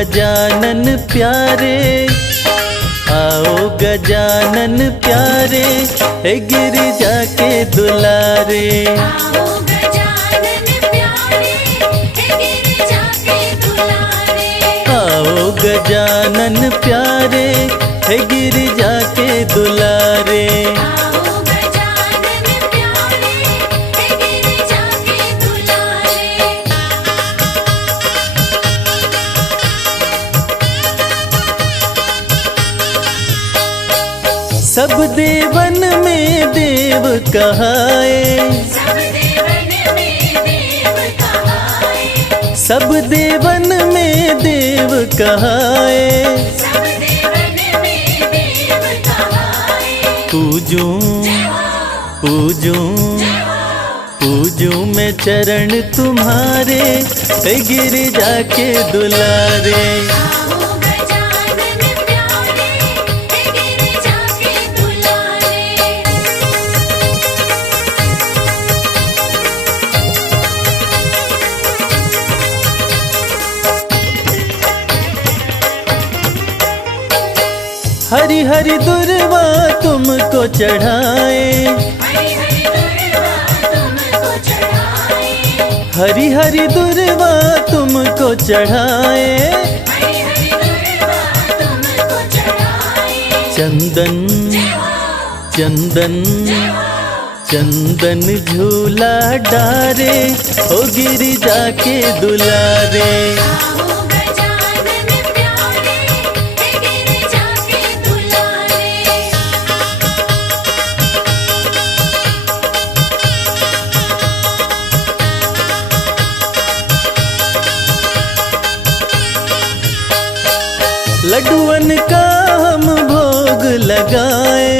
गजानन प्यारे, आओ गजानन प्यारे, हे गिरिजा के दुलारे। आओ गजानन प्यारे, हे गिरिजा के दुलारे। आओ गजानन प्यारे, हे गिरिजा के दुलारे। आओ गजानन प्यारे, हे गिरिजा के दुलारे। सब देवन में देव कहाए, सब देवन में देव कहाए। सब देवन में देव कहाए। सब देवन में देव कहाए। पूजूं पूजूं पूजूं मैं चरण तुम्हारे, हे गिरिजा के दुलारे। आओ गजानन प्यारे, हे गिरिजा के दुलारे। हरि हरि दुर्वा तुमको चढ़ाए, हरि हरि दुर्वा तुमको चढ़ाए। हरि हरि दुर्वा तुमको चढ़ाए। हरि हरि दुर्वा तुमको चढ़ाए। चंदन चंदन चंदन झूला डारे, ओ गिरिजा के दुलारे। आओ गजानन प्यारे, हे गिरिजा के दुलारे। लड्डुअन का हम भोग लगाए,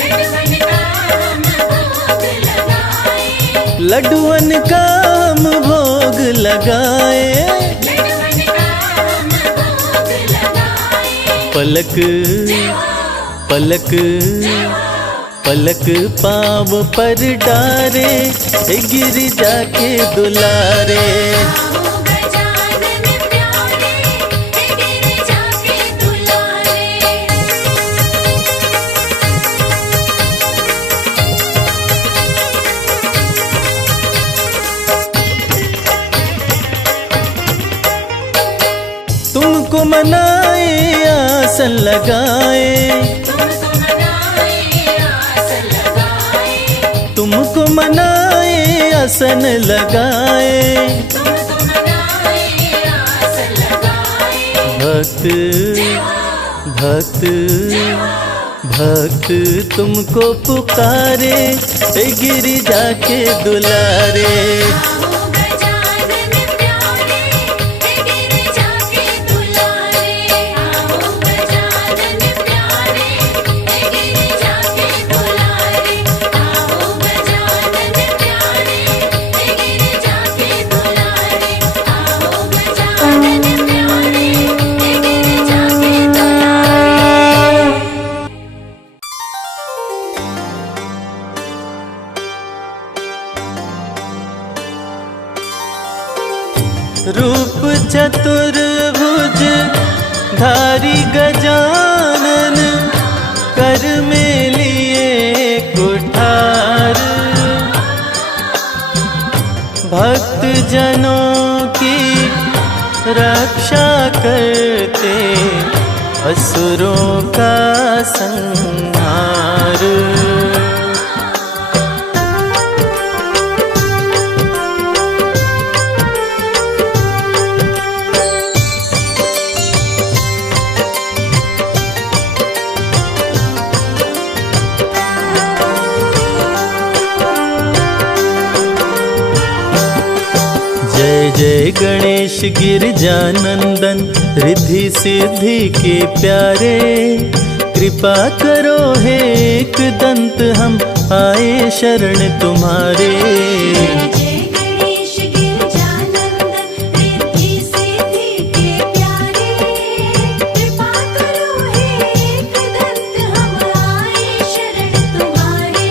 लड्डुअन का हम भोग लगाए। लड्डुअन का हम भोग लगाए। लड्डुअन का हम भोग लगाए। पलक पलक पलक पाँव पर डारे, हे गिरिजा के दुलारे। आओ गजानन प्यारे, हे गिरिजा के दुलारे। तुमको मनाए आसन लगाए, तुमको मनाए आसन लगाए। तुमको मनाए आसन लगाए। तुमको मनाए आसन लगाए। भक्त भक्त भक्त तुमको पुकारे, हे गिरिजा के दुलारे। आओ गजानन प्यारे, हे गिरिजा के दुलारे। आओ गजानन प्यारे, हे गिरिजा के दुलारे। आओ गजानन प्यारे, हे गिरिजा के दुलारे। आओ गजानन प्यारे, हे गिरिजा के दुलारे। रूप चतुर्भुज धारी गजानन, कर में लिए कुठार। भक्त जनों की रक्षा करते, असुरों का संहार। जय जय गणेश गिरजानंदन, रिद्धि सिद्धि के प्यारे। कृपा करो हे एक दंत, हम आए शरण तुम्हारे। जय गणेश गिरजानंदन, रिद्धि सिद्धि के प्यारे। कृपा करो हे एकदंत, हम आए शरण तुम्हारे।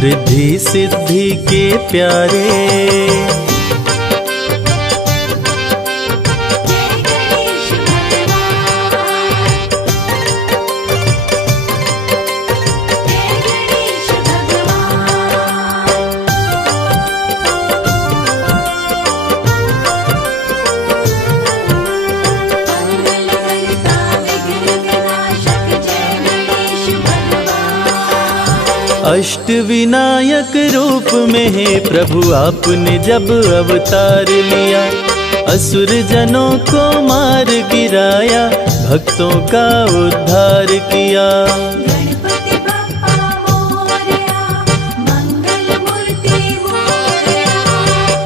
रिद्धि सिद्धि के प्यारे। जय गणेश अष्ट विनायक रूप में है प्रभु आपने जब अवतार लिया, असुर जनों को मार गिराया, भक्तों का उद्धार किया। गणपति बप्पा मोरया, मंगल मूर्ति मोरया।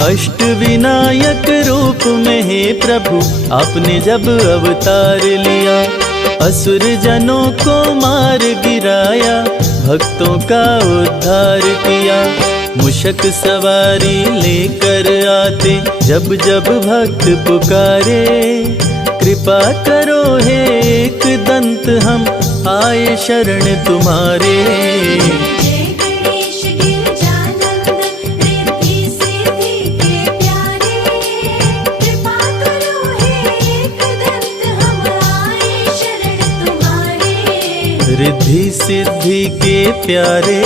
अष्ट विनायक रूप में है प्रभु आपने जब अवतार लिया, असुर जनों को मार गिराया, भक्तों का उद्धार किया। मूषक सवारी लेकर आते जब जब भक्त पुकारे, कृपा करो हे एक दंत हम आए शरण तुम्हारे। जय गणेश गिरजानंदन रिद्धि सिद्धि के प्यारे, कृपा करो हे एक दंत हम आए शरण तुम्हारे। रिद्धि सिद्धि के प्यारे।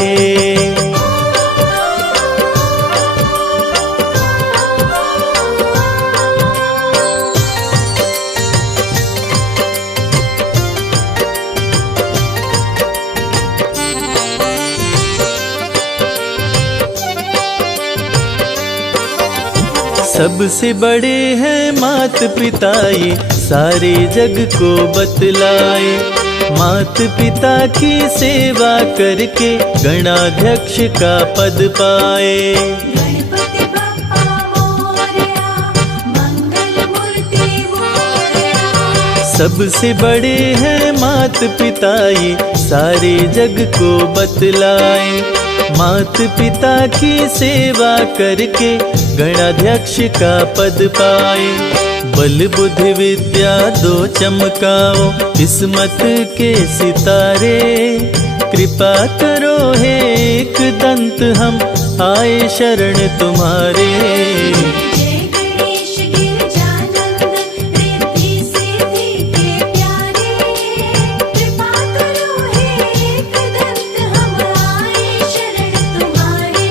सबसे बड़े हैं मात पिता ये सारे जग को बतलाए, मात पिता की सेवा करके गणाध्यक्ष का पद पाए। गणपति बप्पा मोरया, मंगल मूर्ति मोरया। सबसे बड़े हैं मात पिता ये सारे जग को बतलाए, मात पिता की सेवा करके गणाध्यक्ष का पद पाए। बल बुद्धि विद्या दो चमकाओ किस्मत के सितारे, कृपा करो हे एक दंत हम आए शरण तुम्हारे। जय गणेश गिरजानंदन रिद्धि सिद्धि के प्यारे, कृपा करो हे एक दंत हम आए शरण तुम्हारे।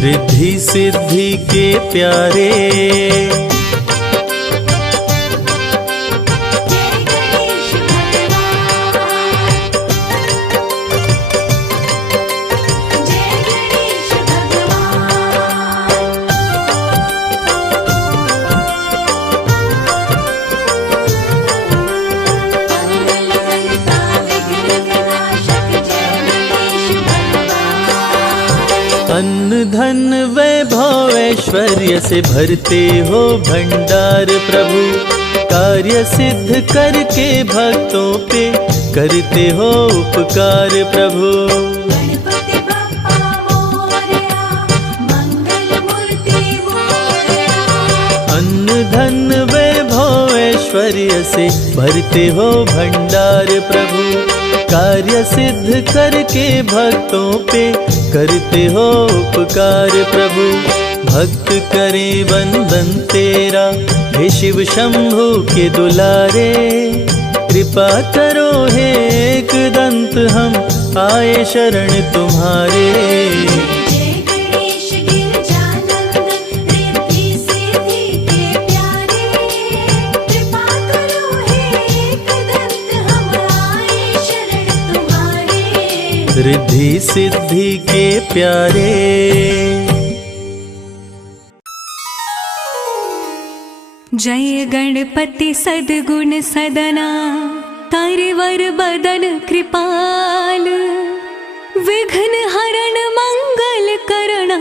रिद्धि सिद्धि के प्यारे। जय गणेश भगवान, जय गणेश भगवान। मंगलहर्ता विघ्न विनाशक जय गणेश भगवान। अन्न धन वैभव ऐश्वर्य से भरते हो भंडार प्रभु, कार्य सिद्ध करके भक्तों पे करते हो उपकार प्रभु। गणपति बप्पा मोरया, मंगल मूर्ति मोरया। अन्न धन वैभव ऐश्वर्य से भरते हो भंडार प्रभु, कार्य सिद्ध करके भक्तों पे करते हो उपकार प्रभु। भक्त करे वंदन तेरा हे शिव शंभु के दुलारे, कृपा करो हे एक दंत हम आए शरण तुम्हारे। जय गणेश गिरजानंदन रिद्धि सिद्धि के प्यारे, कृपा करो हे एक दंत हम आए शरण तुम्हारे। रिद्धि सिद्धि के प्यारे। जय गणपति सद्गुण सदना, करवर बदन कृपाल, विघ्न हरण मंगल करणा,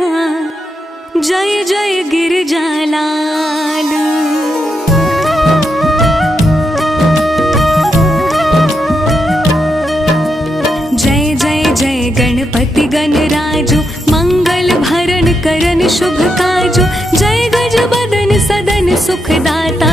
जय जय गिरजालाल। जय जय जय गणपति गणराजो, मंगल भरण करन शुभ काजो। जय गज बदन सदन सुखदाता,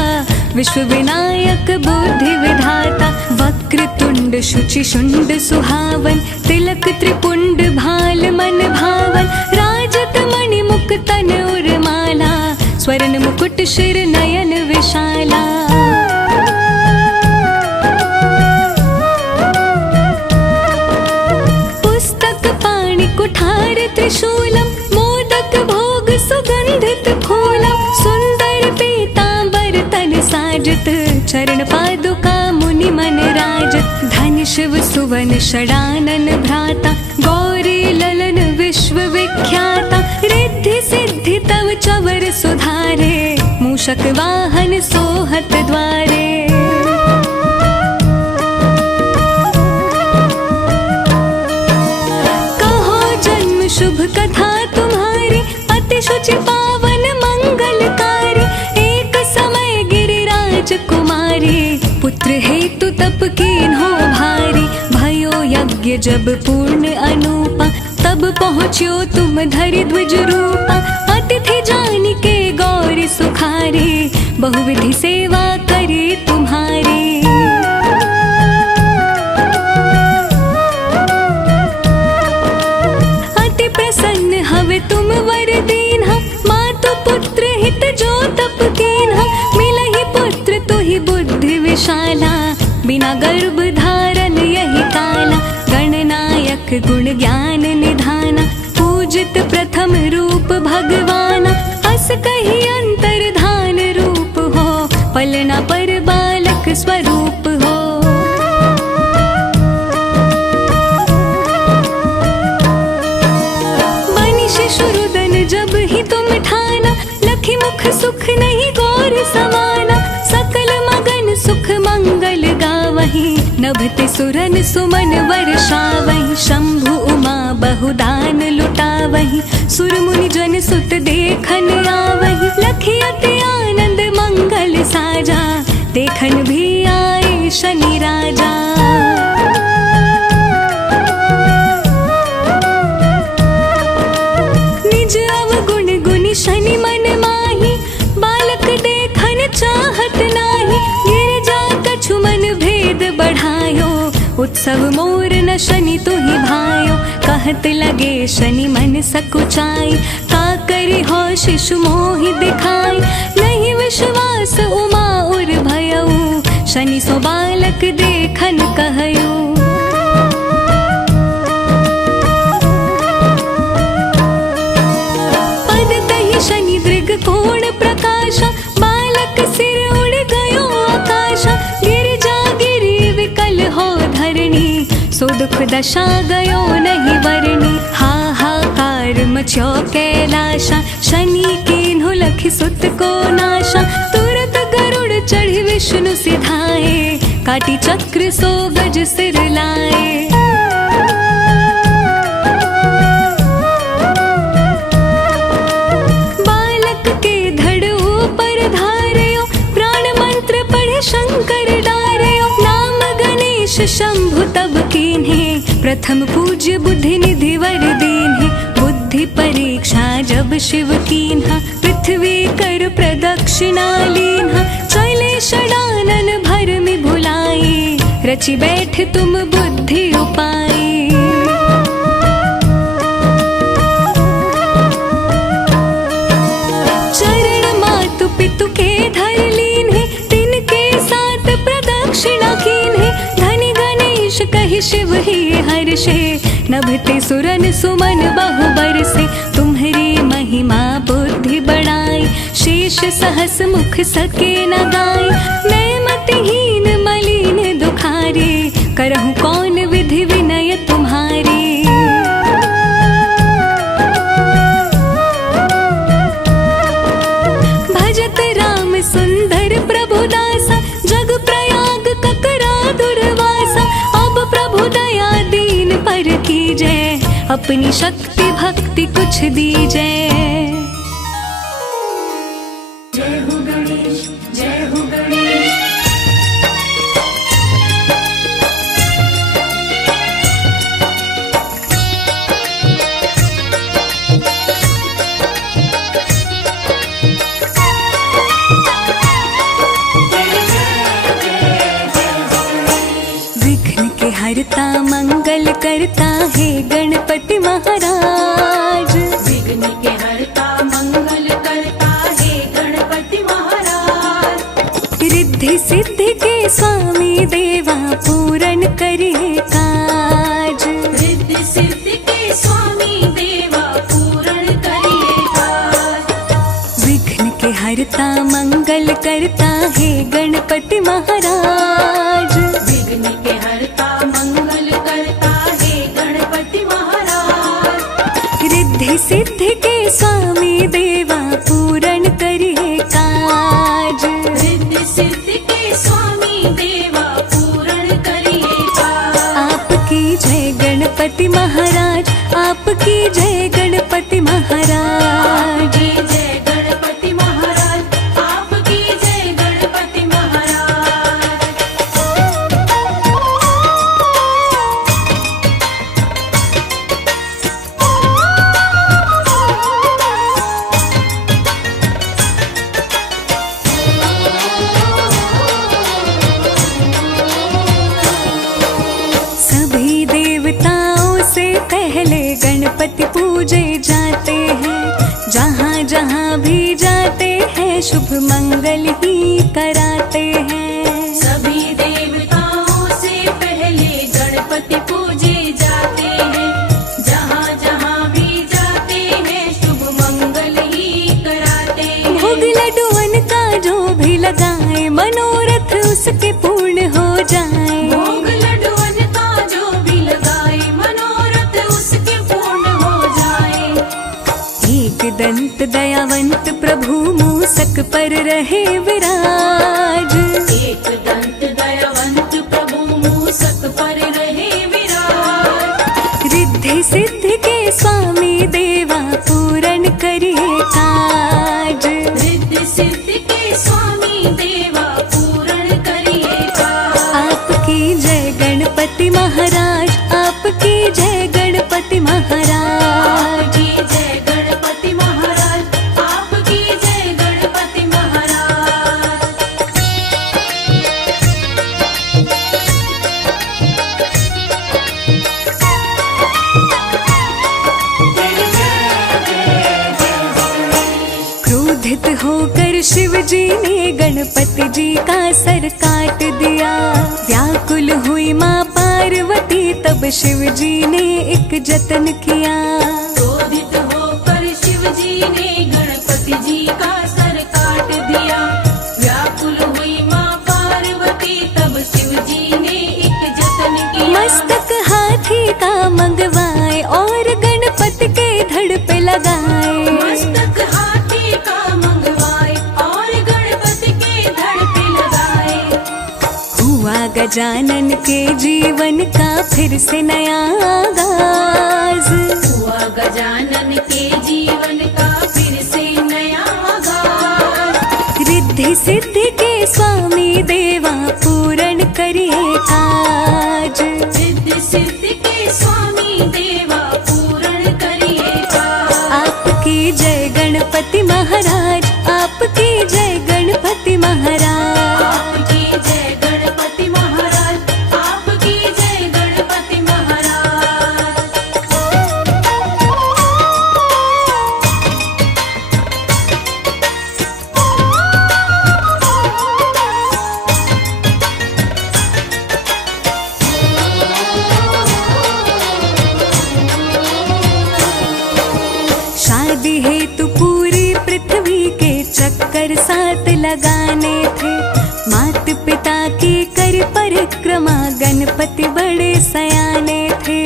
विश्व विनायक बुद्धि विधाता। वक्रतुंड शुचि शुंड सुहावन, तिलक त्रिपुंड भाल मन भावन। राजत मणि मुकुटन उर्माला, स्वर्ण मुकुट शिर नयन विशाला। पुस्तक पाणि कुठार त्रिशूलम, मोदक भोग सुगंधित फूलम। सुंदर पीतांबर तन साजत, चरण पादुका मुनि मन राजत। धन शिव सुवन षडानन भ्राता, गौरी लल चवर सुधारे, मूषक वाहन सोहत द्वारे। कहो जन्म शुभ कथा तुम्हारी, अति शुचि पावन मंगलकारी। एक समय गिरिराज कुमारी, पुत्र हेतु तप कीन्हो भारी। भयो यज्ञ जब पूर्ण अनूपा, तब पहुँच्यो तुम धरि द्विज रूपा। अतिथि जानि के गौरी सुखारी, बहुविधि सेवा करे तुम्हारी। अति प्रसन्न हवे तुम वर दीन्हा, मातु पुत्र हित जो तप कीन्हा। मिलहि पुत्र तुहि बुद्धि विशाला, बिना गर्भ धारण यही काला। गणनायक गुण ज्ञान निधाना, पूजित प्रथम रूप भगवाना। अस कही अंतर्धान रूप हो, पलना पर बालक स्वरूप हो। बनि शिशुरुदन जब ही तुम ठाना, लखी मुख सुख नहीं गौर समाना। सकल मगन सुख मंगल गावही, नभते सुरन सुमन वर्षावहि। शंभु उमा बहुदान लुटावहि, सुर मुनि जन सुत देखन आवहि। लखी अति आनंद मंगल साजा, देखन भी आए शनि राजा। निज अवगुण गुनि शनि मन माही, बालक देखन चाहत नाही। गिरजा कछु मन भेद बढ़ायो, उत्सव मोर न शनि तुहि भायो। कहत लगे शनि मन सकुचाई, का करि हो शिशु मोहि दिखाई। नहीं विश्वास उमा उर भयउ, शनि सो बालक देखन कहयो। पद तहि शनि दृग कोण प्रकाशा, बालक सिर उड़ गयो आकाशा। गिरजा गिरी विकल हो धरणी, सो दुख दशा गयो नहीं वरणी। हाहाकार मचो कैलाशा, शनि कीन्हो लखि सुत को नाशा। तुरत गरुड़ चढ़ी विष्णु सिधाए, काटी चक्र सो गज सिर लाए। बालक के धड़ ऊपर धारयो, प्राण मंत्र पढ़े शंकर डारयो। नाम गणेश शंभु तब कीन्हे, प्रथम पूज्य बुद्धि निधि वर दीन्हे। बुद्धि परीक्षा जब शिव कीन्हा, पृथ्वी कर प्रदक्षिणा लीन्हा। चले षडानन भरमि भुलाई, रचि बैठ तुम बुद्धि उपाई। चरण मातु पितु के धर लीन्हे, तिनके साथ प्रदक्षिणा कीन्हे। धनि गणेश कहि शिव ही हर्षे, नभते सुरन सुमन बहु बरसे। तुम्हारी महिमा बुद्धि बढ़ाई, शेष सहस मुख सके न गाय। मैं मतिहीन मलिन दुखारी, करहूँ कौन विधि विनय तुम्हारी। भजत राम सुंदर प्रभु दासा, जग प्रयाग ककरा दुर्वासा। अब प्रभु दया दीन पर कीजै, अपनी शक्ति भक्ति कुछ दीजै। जय हो गणेश, जय हो गणेश। विघ्न के हरता मंगल करता है गणपति महाराज। विघ्न के हरता मंगल करता है गणपति महाराज। रिद्धि सिद्धि के स्वामी देवा, पूरन करिए काज। रिद्धि सिद्धि के स्वामी देवा, पूरण करिए काज। विघ्न के हरता मंगल करता है गणपति महाराज। विघ्न के हरता मंगल करता है गणपति महाराज। रिद्धि सिद्धि के स्वामी देवा, जहाँ भी जाते हैं शुभ मंगल ही कराते हैं। सभी देवताओं से पहले गणपति पूजे जाते हैं। जहाँ जहाँ भी जाते हैं शुभ मंगल ही कराते हैं। भोग लड्डुअन का जो भी लगाए मनोरथ उसके पूर्ण हो जाए। भोग लड्डुअन का जो भी लगाए मनोरथ उसके पूर्ण हो जाए। एक दंत दयावंत प्रभु मूसक पर रहे विराज। एक दंत दयावंत प्रभु मूसक पर रहे विराज। रिद्धि सिद्धि के स्वामी देवा पूर्ण करिए काज। रिद्धि सिद्धि के स्वामी देवा पूर्ण करिए काज। आपकी जय गणपति महाराज, आपकी जय गणपति महाराज। आपकी जय गणपति महाराज, आपकी जय गणपति महाराज। क्रोधित होकर शिव जी ने गणपति जी का सर काट दिया। व्याकुल हुई माँ पार्वती तब शिव जी ने एक जतन किया। क्रोधित होकर शिव जी ने गणपति जी का सर काट दिया। व्याकुल हुई माँ पार्वती तब शिव जी ने एक जतन किया। मस्तक हाथी का मंगवाए और गणपति के धड़ पे लगाए। मस्तक हाथी का मंगवाए और गणपति के धड़ पे लगाए। हुआ गजानन के जीवन का फिर से नया आगाज। हुआ गजानन के जीवन का फिर से नया आगाज। रिद्धि सिद्धि के स्वामी देवा पूर्ण करिए काज। रिद्धि सिद्धि के स्वामी देवा पूर्ण करिए काज। आपकी जय गणपति महाराज, आपकी जय गणपति महाराज। आपकी जय गणपति महाराज, आपकी जय गणपति महाराज। शादी हेतु पूरी पृथ्वी के चक्कर साथ लगाने थे। मात पिता की कर परिक्रमा गणपति बड़े सयाने थे।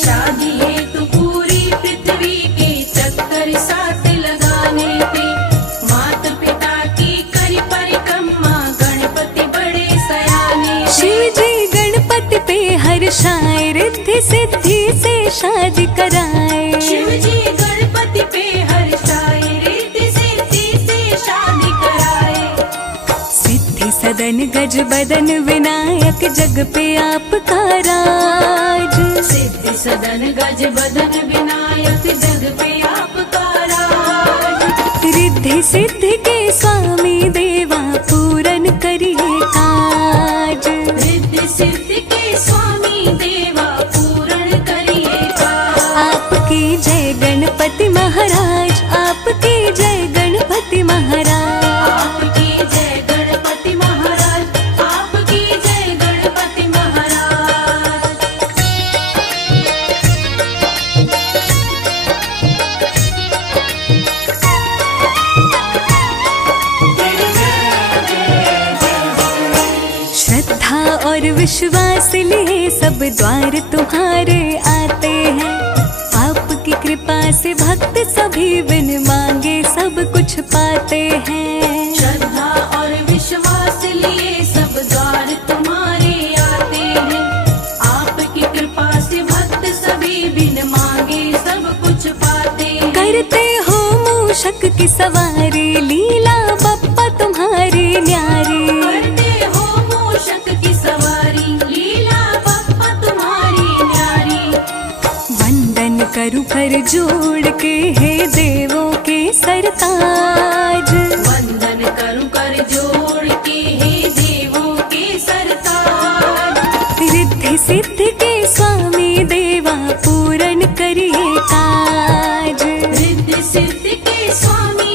शादी हेतु पूरी पृथ्वी के चक्कर साथ लगाने थे। मात पिता की करी परिक्रमा गणपति बड़े सयाने थे। शिव जी गणपति पे हर्षाए, रिद्धि सिद्धि से शादी कराए। शिव जी गणपति पे हर्षाए, रिद्धि सिद्धि से शादी कराए। सिद्धि सदन गज बदन विनायक जग पे आपका राज। सिद्धि सदन गज बदन विनायक जग पे आपका राज। रिद्धि सिद्धि के स्वामी देवा पूर्ण करिए काज। रिद्धि सिद्धि के स्वामी देवा पूर्ण करिए काज। आपकी जय गणपति महाराज, आपकी जय गणपति महाराज। आपकी जय गणपति महाराज, आपकी जय गणपति महाराज। श्रद्धा और विश्वास लिए सब द्वार तुम्हारे आते हैं। आपकी कृपा से भक्त सभी बिन मांगे सब कुछ पाते हैं। श्रद्धा और विश्वास लिए सब द्वार तुम्हारे आते हैं। आपकी कृपा से भक्त सभी बिन मांगे सब कुछ पाते हैं। करते हो मूषक की सवारी, लीला बप्पा तुम्हारी न्यारी। करते हो मूषक की सवारी, लीला बप्पा तुम्हारी न्यारी। वंदन करूं कर जोड़ के हे देवों के सरताज। वंदन करूं कर जोड़ के हे देवों के सरताज। रिद्धि सिद्धि के स्वामी देवा पूर्ण करिए काज। रिद्धि सिद्धि के स्वामी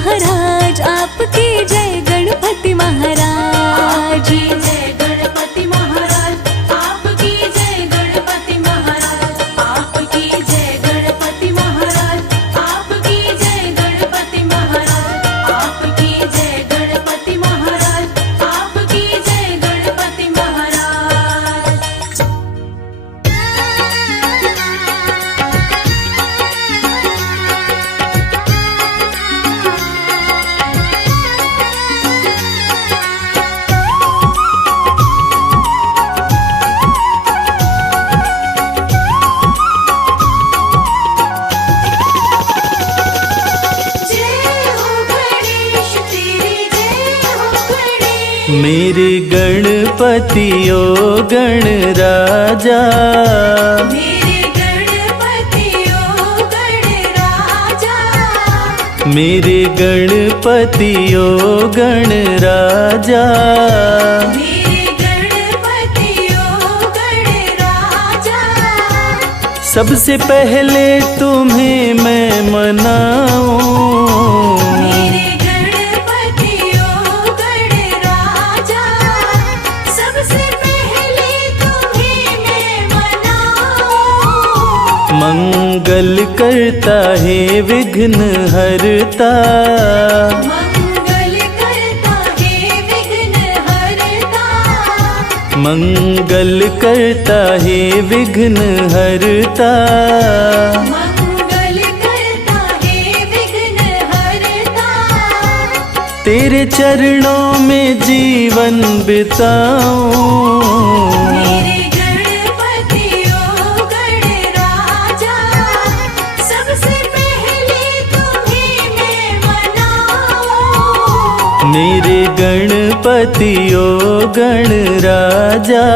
महाराज, आपकी जय गणपति महाराज। आपकी जय गणपति महाराज, आपकी जय गणपति महाराज, आपकी जय गणपति महाराज, आपकी जय गणपति महाराज, आपकी जय गणपति महाराज, आपकी जय गणपति महाराज। मेरे गणपति ओ गण राजा, मेरे गणपति ओ गणराजा, मेरे गणपति ओ गण राजा। मेरे गणपति ओ गणराजा। सबसे पहले तुम्हें मैं मनाऊं, मेरे गणपति ओ गणराजा, सबसे पहले तुम्हें मैं मनाऊं। मंगल करता है विघ्न हरता, मंगल करता है विघ्न हरता, मंगल करता है विघ्न हरता। मंगल करता है विघ्न हरता। तेरे चरणों में जीवन बिताऊं, मेरे गणपति ओ गणराजा, सबसे पहले तुम्हें मैं मनाऊं। मेरे गणपति ओ गण राजा।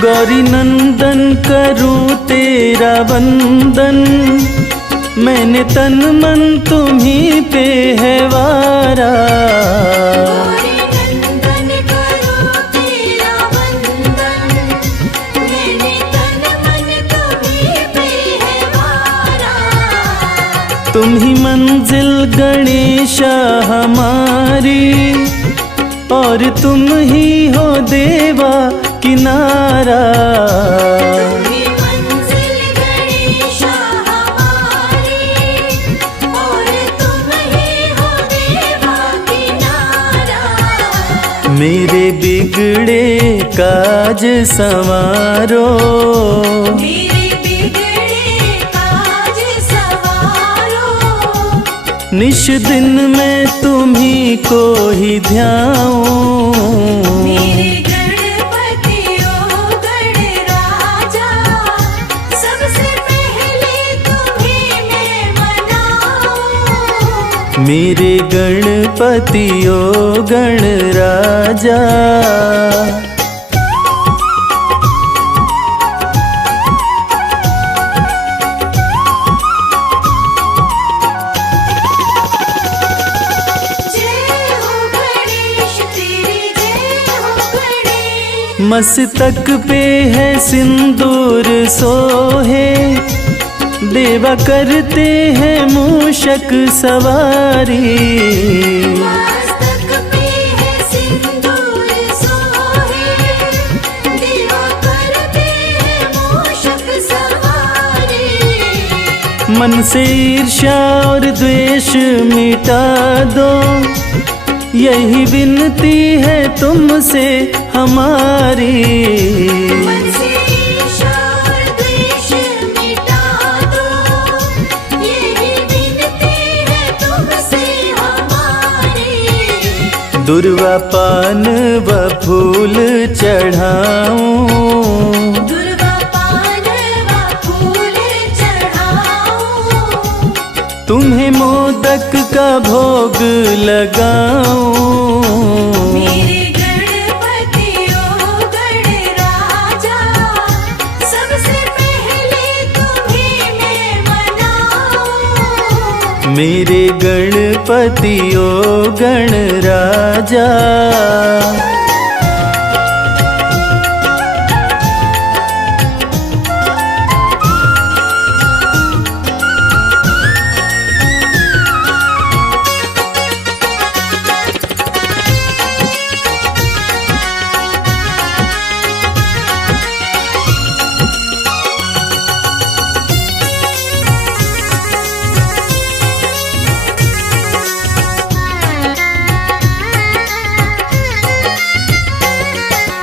गौरी नंदन करूं तेरा वंदन, मैंने तन मन तुम्हीं पे है वारा। गौरी नंदन करो तेरा वंदन, मैंने तन मन तुम्हीं पे है वारा। तुम ही मंजिल गणेशा हमारी, और तुम ही हो देवा किनारा। तुम्ही मंजिल गणेशा हमारी, और तुम ही हो देवा किनारा। मेरे बिगड़े काज संवारो, मेरे बिगड़े काज सवारो। निश दिन मैं तुम्ही को ही ध्याऊं। मेरे गणपति ओ गणराजा, सबसे पहले तुम्हें मैं मनाऊं। मेरे गणपति ओ गण राजा। जय हो गणेश तेरी जय हो गणेश। मस्तक पे है सिंदूर सोहे, देवा करते हैं मूषक सवारी। मस्तक पे है सिंदूर सोहे, देवा करते हैं मूषक सवारी। मन से ईर्ष्या और द्वेष मिटा दो, यही विनती है तुमसे हमारी। मन से ईर्ष्या और द्वेष मिटा दो, यही विनती है तुमसे हमारी। दुर्वा पान व फूल चढ़ाऊं, दुर्वा पान व फूल चढ़ाऊं। तुम्हें मोदक का भोग लगाऊं। मेरे गणपति ओ गणराजा, सबसे पहले तुम्हें मैं मनाऊं। मेरे गणपति ओ गणराजा।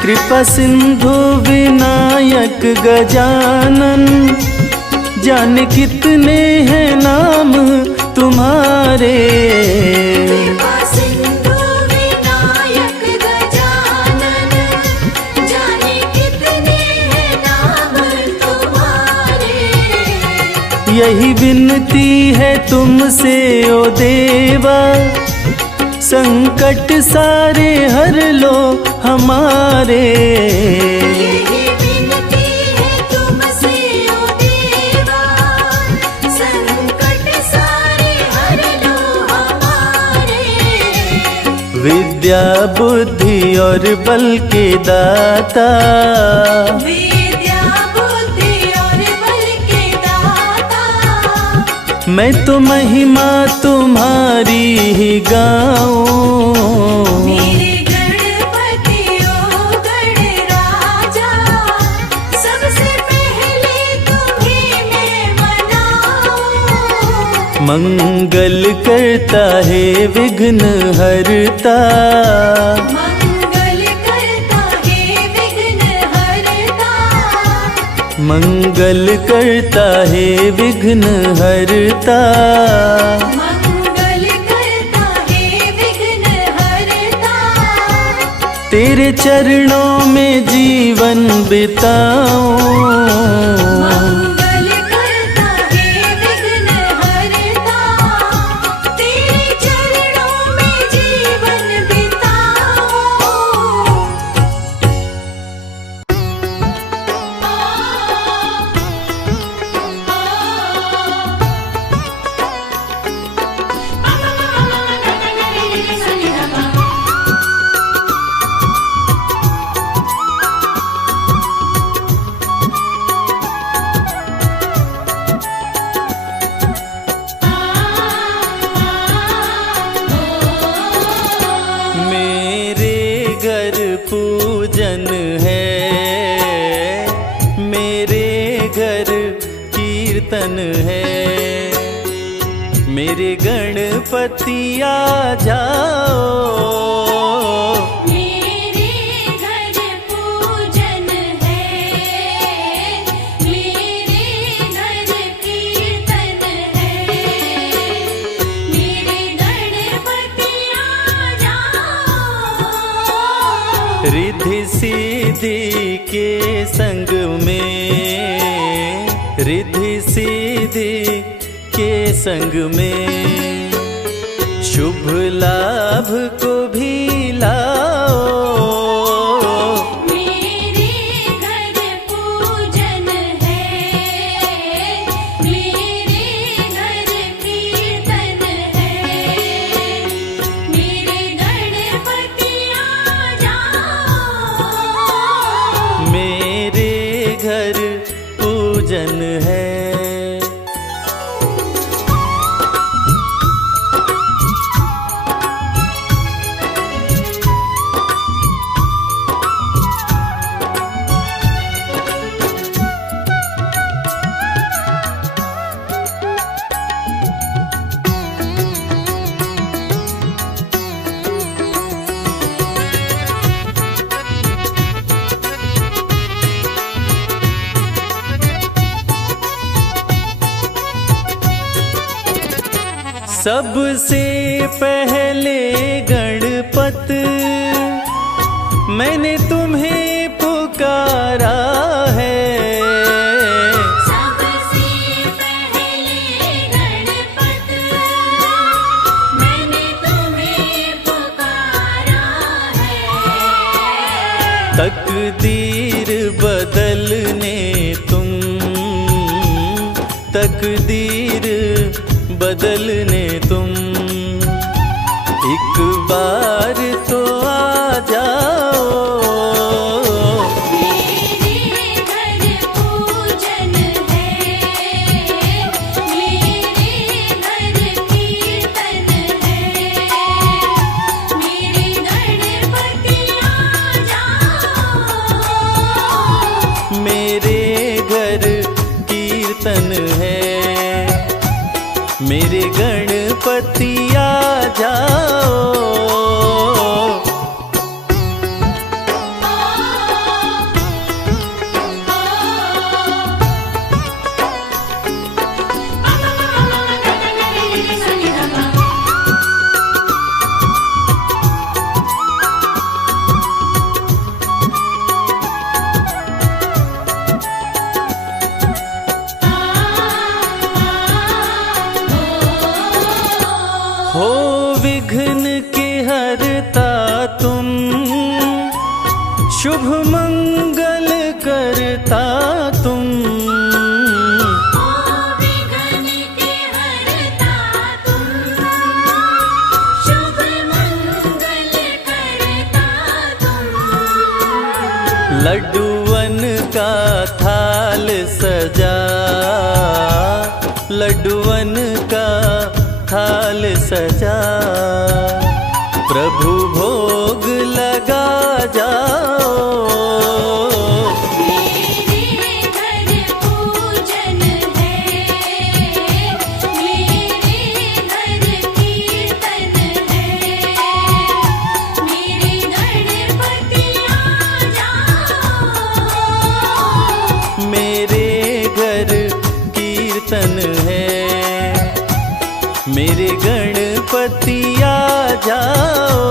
कृपा सिंधु विनायक गजानन, जाने कितने हैं नाम तुम्हारे। कृपा सिंधु विनायक गजानन, जाने कितने हैं नाम तुम्हारे। यही विनती है तुमसे ओ देवा, संकट सारे हर लो हमारे। यही विनती है तुमसे ओ देवा, संकट सारे हर लो हमारे। विद्या बुद्धि और बल के दाता, विद्या बुद्धि और बल के दाता, मैं तो महिमा तुम्हारी ही गाऊं। मेरे गणपति ओ गणराजा, सबसे पहले तुम्हें मैं मनाऊं। मंगल करता है विघ्न हरता, मंगल करता है विघ्न हरता, मंगल करता है विघ्न हरता। मंगल करता है विघ्न हरता। तेरे चरणों में जीवन बिताऊं। मंगल करता है विघ्न हरता, तेरे चरणों में जीवन बिताऊं। मेरे घर पूजन है, मेरे घर कीर्तन है। मेरे गणपति आ जाओ, मेरे घर पूजन है, मेरे घर कीर्तन है। मेरे गणपति आ जाओ। रिद्धि सिद्धि के संग में, रिद्धि सिद्धि के संग में, शुभ लाभ को भी लाओ। मेरे घर पूजन है, मेरे घर कीर्तन है। मेरे गणपति आ जाओ। मेरे घर पूजन है। सबसे पहले गणपत मैंने तुम्हें पुकारा है। सबसे पहले गणपत तकदीर बदलने तुम एक बार तो आ जाओ। मेरे घर पूजन है, मेरे घर कीर्तन है, मेरे गणपति आ जाओ। मेरे घर कीर्तन है, मेरे गणपति आ जाओ। हो विघ्न के हरता तुम, शुभ मंगल करता तुम। विघ्न के हरता तुम, शुभ मंगल करता तुम। लड्डूवन का थाल सजा, लड्डूवन का थाल सजा, प्रभु भोग लगा जाओ। मेरे घर पूजन है, मेरे घर कीर्तन है, मेरे गणपति आ जाओ। मेरे घर कीर्तन है, मेरे गणपति आ जाओ।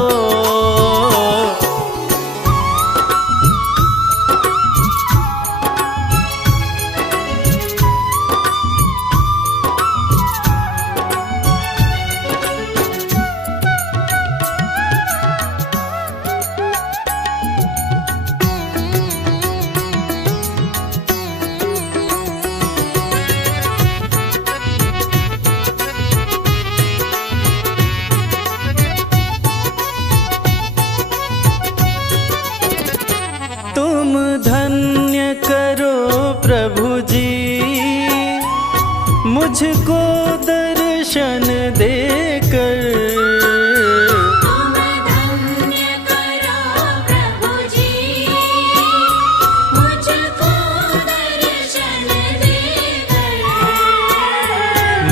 तुम धन्य करो प्रभु जी मुझको दर्शन देकर। तुम धन्य करो प्रभु जी, मुझको दर्शन देकर।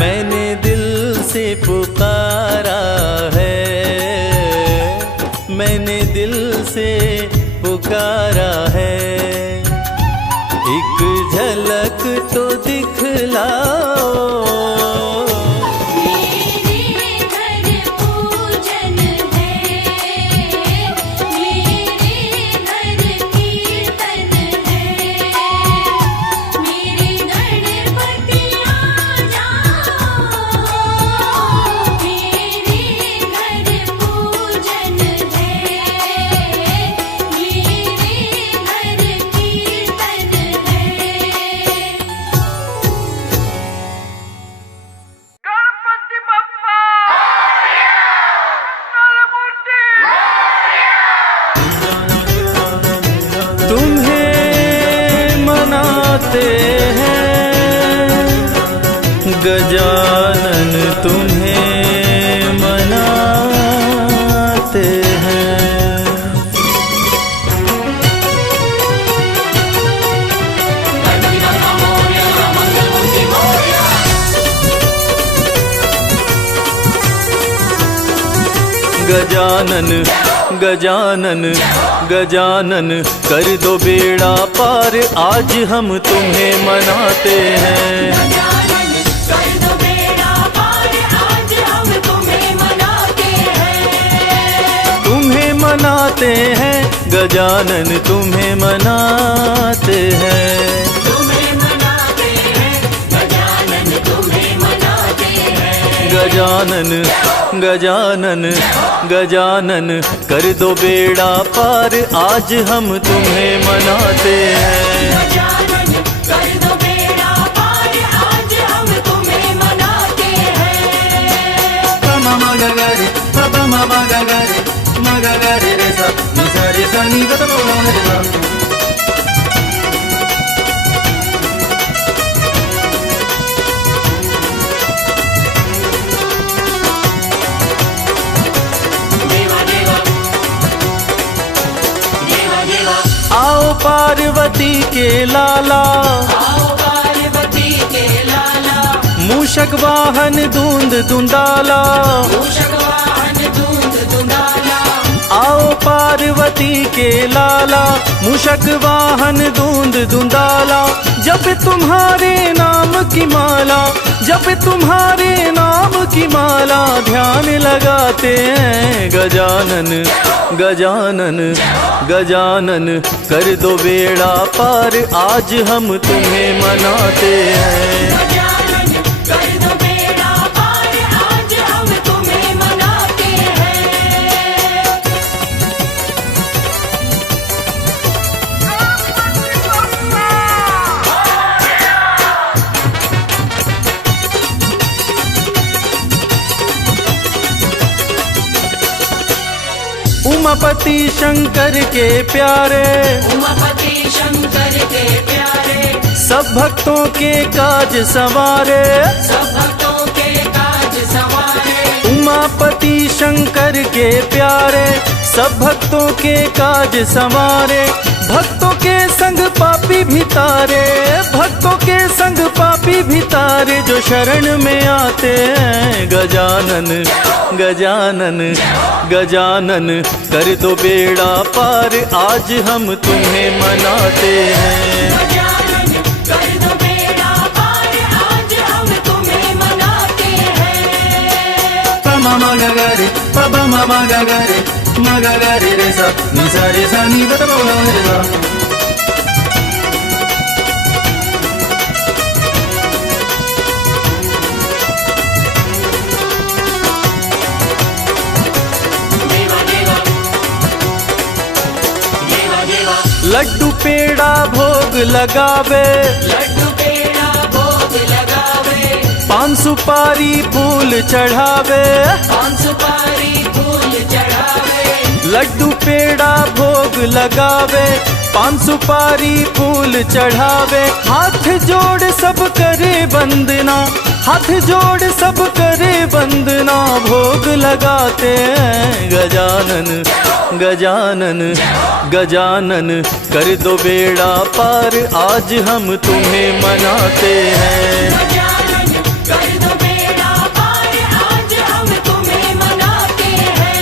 मैंने दिल से पुकारा है, मैंने दिल से पुकारा है, एक झलक तो दिखलाओ। मेरे घर पूजन है, मेरे घर कीर्तन है, मेरे गणपति आ जाओ। मेरे घर पूजन है, मेरे घर कीर्तन है। गणपति बप्पा मंगलमूर्ति। तुम्हें मनाते हैं गजानन, तुम्हें मनाते हैं। गजानन गजानन गजानन कर दो बेड़ा पार, आज हम तुम्हें मनाते हैं। गजानन कर दो बेड़ा पार, आज हम तुम्हें मनाते हैं। तुम्हें मनाते हैं गजानन, तुम्हें मनाते हैं। तुम्हें मनाते हैं गजानन, तुम्हें मनाते हैं। गजानन गजानन गजानन कर दो बेड़ा पार, आज हम तुम्हें मनाते हैं। गजानन कर दो बेड़ा पार, आज हम आओ पार्वती के लाला, आओ पार्वती के लाला, मूषक वाहन धूंध धुंधाला। मूषक वाहन धूंध धुंधाला। आओ पार्वती के लाला, मूषक वाहन धूंध धुंधाला। जब तुम्हारे नाम की माला, जब तुम्हारे नाम की माला, ध्यान लगाते हैं गजानन गजानन गजानन। कर दो बेड़ा पार, आज हम तुम्हें मनाते हैं। गजानन कर दो बेड़ा पार, आज हम तुम्हें मनाते हैं। उमापति शंकर के प्यारे, उमापति शंकर के प्यारे, सब भक्तों के काज संवारे। सब भक्तों के काज संवारे। उमापति शंकर के प्यारे, सब भक्तों के काज संवारे। भक्तों के संग पापी भी तारे, भक्तों के संग पापी भी तारे। जो शरण में आते हैं गजानन गजानन गजानन। कर दो बेड़ा पार, आज हम तुम्हें मनाते हैं। गजानन कर दो बेड़ा पार, आज हम तुम्हें मनाते हैं। पमा मगरे पमा मगरे मगरे रे सा नि सा रे सा नि ग रे सा। लड्डू पेड़ा भोग लगावे, लड्डू पेड़ा भोग लगावे। पान सुपारी फूल चढ़ावे। पान सुपारी फूल चढ़ावे। लड्डू पेड़ा भोग लगावे, पान सुपारी फूल चढ़ावे। हाथ जोड़ सब करे वंदना, हाथ जोड़ सब करे वंदना। भोग लगाते हैं गजानन गजानन गजानन। कर दो बेड़ा पार, आज हम तुम्हें मनाते हैं। गजानन कर दो बेड़ा पार, आज हम तुम्हें मनाते हैं।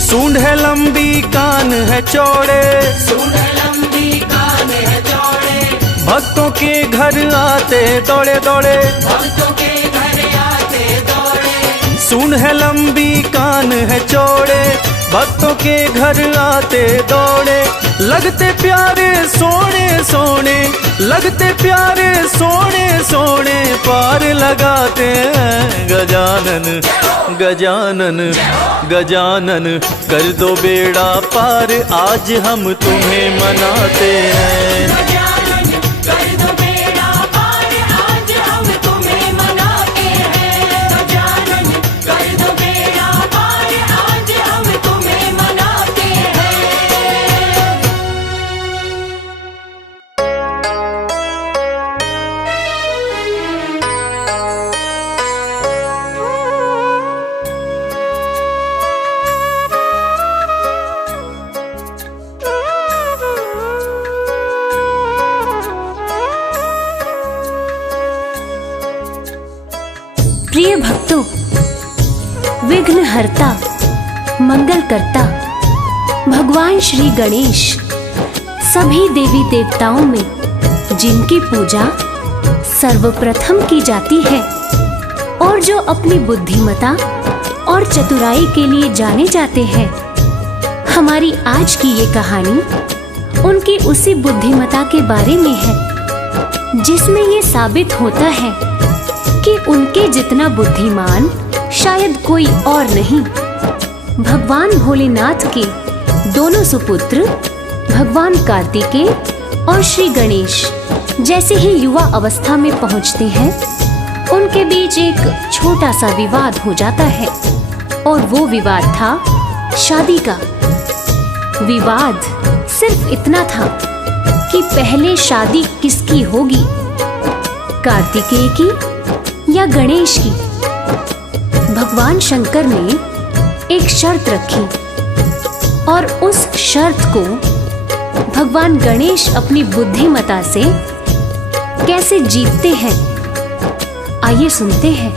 सूंड है लंबी कान है चौड़े, सूंड लंबी कान है चौड़े। भक्तों के घर आते दौड़े दौड़े। भक्तों के घर आते दौड़े। सूंड है लंबी कान है चौड़े, भक्तों के घर आते दौड़े। लगते प्यारे सोने सोने, लगते प्यारे सोने सोने। पार लगाते हैं गजानन गजानन गजानन। कर दो बेड़ा पार, आज हम तुम्हें मनाते हैं। गजानन कर दो बेड़ा पार, आज हम तुम्हें मनाते हैं। गजानन कर दो बेड़ा पार, आज हम तुम्हें मनाते हैं। प्रिय भक्तों, विघ्नहर्ता मंगल करता भगवान श्री गणेश सभी देवी देवताओं में जिनकी पूजा सर्वप्रथम की जाती है और जो अपनी बुद्धिमता और चतुराई के लिए जाने जाते हैं। हमारी आज की ये कहानी उनकी उसी बुद्धिमता के बारे में है, जिसमें ये साबित होता है कि उनके जितना बुद्धिमान शायद कोई और नहीं। भगवान भोलेनाथ के दोनों सुपुत्र भगवान कार्तिकेय और श्री गणेश जैसे ही युवा अवस्था में पहुंचते हैं, उनके बीच एक छोटा सा विवाद हो जाता है। और वो विवाद था शादी का। विवाद सिर्फ इतना था कि पहले शादी किसकी होगी, कार्तिकेय की या गणेश की। भगवान शंकर ने एक शर्त रखी और उस शर्त को भगवान गणेश अपनी बुद्धिमता से कैसे जीतते हैं, आइए सुनते हैं।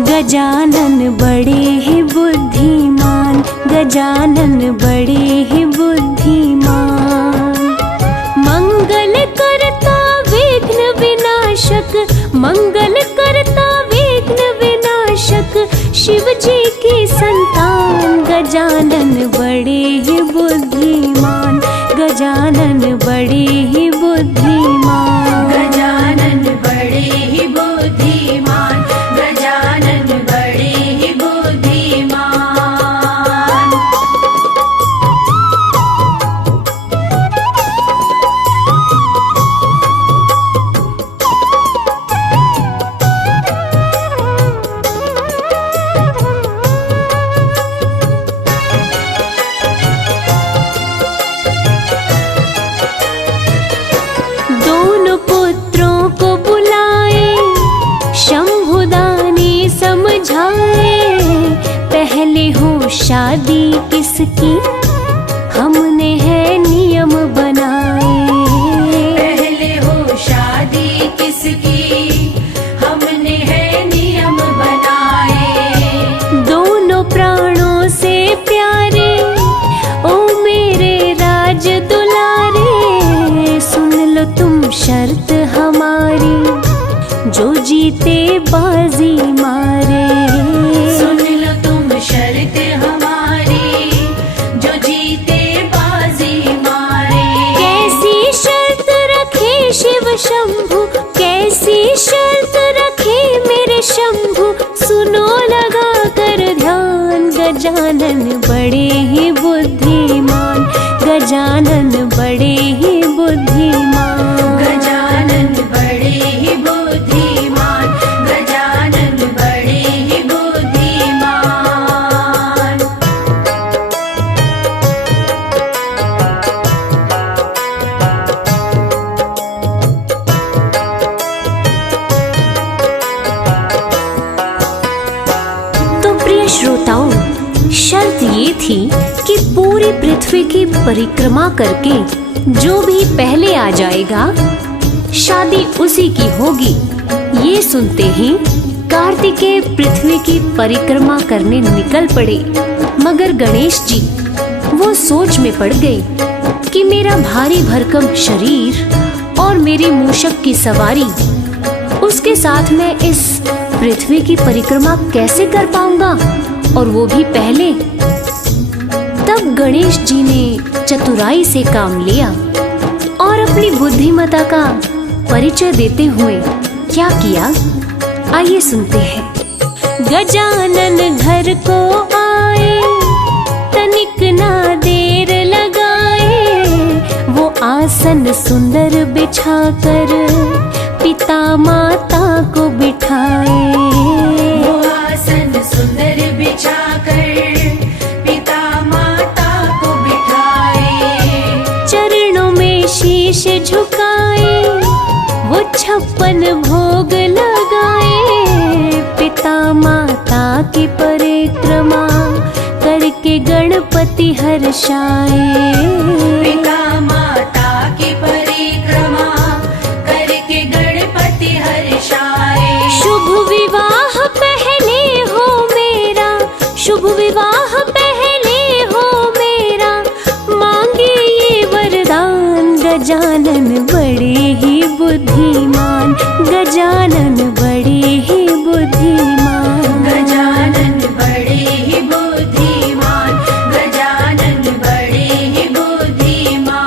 गजानन बड़े ही बुद्धिमान, गजानन बड़े ही बुद्धिमान, मंगल करता विघ्न विनाशक, मंगल करता विघ्न विनाशक, शिव जी की संतान। गजानन बड़े ही बुद्धिमान, गजानन बड़े ही बुद्धिमान, गजानन बड़े ही बुद्धिमान, गजानन बड़े ही बुद्धिमान। दोनों पुत्रों को बुलाए, शंभुदानी समझाए, पहले हो शादी किसकी, हमने है नियम बनाए। पहले हो शादी किसकी, हमने है नियम बनाए। दोनों प्राणों से प्यारे, ओ मेरे राज दुलारे, सुन लो तुम शर्त हमारी, जो जीते बाजी मारे। सुन लो तुम शर्त हमारी, जो जीते बाजी मारे। कैसी शर्त रखे शिव शंभु, कैसी शर्त रखे मेरे शंभु, सुनो लगा कर ध्यान। गजानन बड़े ही बुद्धिमान, गजानन बड़े ही बुद्धिमान, गजानन बड़े ही बुद्धिमान, गजानन बड़े ही बुद्धिमान। तो प्रिय श्रोताओं, शर्त ये थी कि पूरी पृथ्वी की परिक्रमा करके जो भी पहले आ जाएगा, शादी उसी की होगी। ये सुनते ही कार्तिकेय पृथ्वी की परिक्रमा करने निकल पड़े। मगर गणेश जी वो सोच में पड़ गए कि मेरा भारी भरकम शरीर और मेरी मूषक की सवारी, उसके साथ मैं इस पृथ्वी की परिक्रमा कैसे कर पाऊंगा, और वो भी पहले। तब गणेश जी ने चतुराई से काम लिया और अपनी बुद्धिमता का परिचय देते हुए क्या किया, आइए सुनते हैं। गजानन घर को आए, तनिक ना देर लगाए, वो आसन सुंदर बिछाकर पिता माता को बिठाए। वो आसन सुंदर बिछाकर पिता माता को बिठाए। चरणों में शीश झुकाए, वो 56 भोग लगाए, पिता माता की परिक्रमा करके गणपति हर्षाए। पिता माता की परिक्रमा करके गणपति हर्षाए। शुभ विवाह पहले हो मेरा, शुभ विवाह पहले हो मेरा, मांगे ये वरदान। गजानन बड़े ही बुद्धिमान, गजानन बड़े ही बुद्धिमान, गजानन बड़े ही बुद्धिमान, गजानन बड़े ही बुद्धिमान।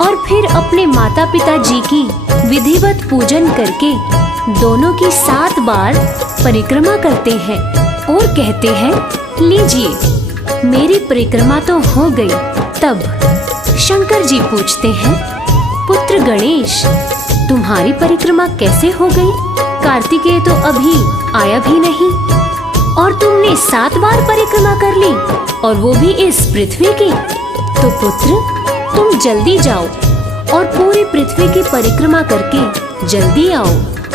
और फिर अपने माता पिता जी की विधिवत पूजन करके दोनों की 7 बार परिक्रमा करते हैं और कहते हैं, लीजिए मेरी परिक्रमा तो हो गई। तब शंकर जी पूछते हैं, पुत्र गणेश, तुम्हारी परिक्रमा कैसे हो गई? कार्तिकेय तो अभी आया भी नहीं और तुमने 7 बार परिक्रमा कर ली, और वो भी इस पृथ्वी की। तो पुत्र, तुम जल्दी जाओ और पूरी पृथ्वी की परिक्रमा करके जल्दी आओ।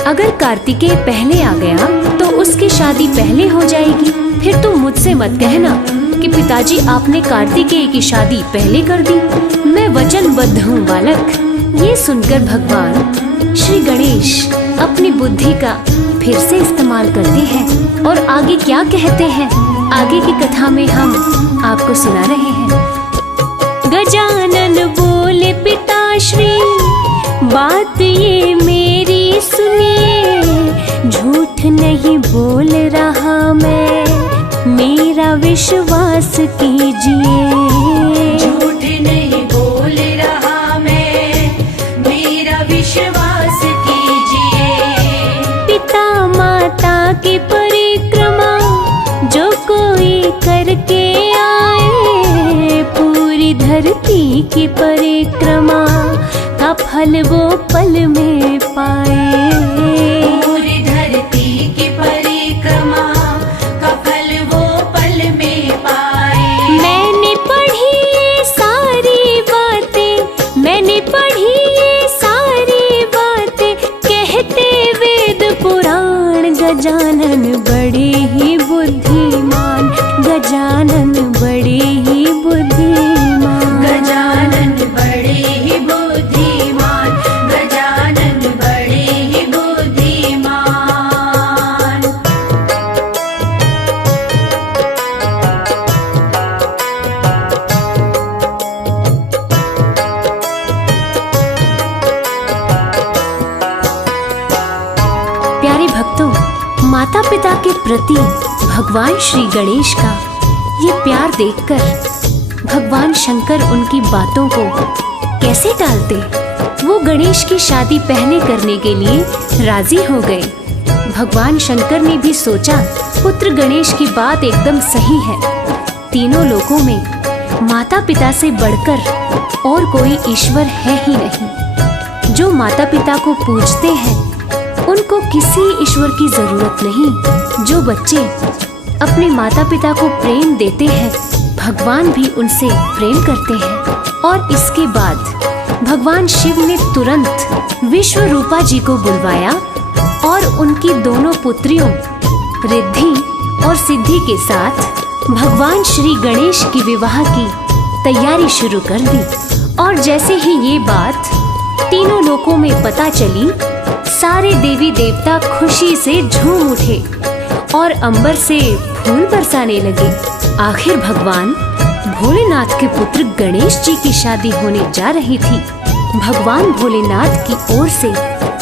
अगर कार्तिकेय पहले आ गया तो उसकी शादी पहले हो जाएगी। फिर तुम मुझसे मत कहना कि पिताजी आपने कार्तिकेय की शादी पहले कर दी। मैं वचनबद्ध हूँ बालक। ये सुनकर भगवान श्री गणेश अपनी बुद्धि का फिर से इस्तेमाल करते हैं और आगे क्या कहते हैं, आगे की कथा में हम आपको सुना रहे हैं। गजानन बोले, पिताश्री बात ये मेरी सुनिए, झूठ नहीं बोल रहा मैं, मेरा विश्वास कीजिए। झूठ नहीं बोल रहा मैं, मेरा विश्वास कीजिए। पिता माता की परिक्रमा जो कोई करके आए, पूरी धरती की परिक्रमा का फल वो पल में पाए। पूरी धरती की परिक्रमा का फल वो पल में पाए। मैंने पढ़ी ये सारी बातें, मैंने पढ़ी ये सारी बातें, कहते वेद पुराण। गजानन बड़े ही बुद्धिमान, गजानन बड़े ही बुद्धिमान। गजानन बड़े ही बुद्धिमान, गजानन बड़े ही बुद्धिमान। प्यारे भक्तों, माता पिता के प्रति भगवान श्री गणेश का ये प्यार देखकर भगवान शंकर उनकी बातों को कैसे टालते। वो गणेश की शादी पहले करने के लिए राजी हो गए। भगवान शंकर ने भी सोचा, पुत्र गणेश की बात एकदम सही है। तीनों लोकों में माता पिता से बढ़कर और कोई ईश्वर है ही नहीं। जो माता पिता को पूजते हैं उनको किसी ईश्वर की जरूरत नहीं। जो बच्चे अपने माता पिता को प्रेम देते हैं, भगवान भी उनसे प्रेम करते हैं। और इसके बाद भगवान शिव ने तुरंत विश्व रूपा जी को बुलवाया और उनकी दोनों पुत्रियों रिद्धि और सिद्धि के साथ भगवान श्री गणेश की विवाह की तैयारी शुरू कर दी। और जैसे ही ये बात तीनों लोकों में पता चली, सारे देवी देवता खुशी से झूम उठे और अंबर से फूल बरसाने लगे। आखिर भगवान भोलेनाथ के पुत्र गणेश जी की शादी होने जा रही थी। भगवान भोलेनाथ की ओर से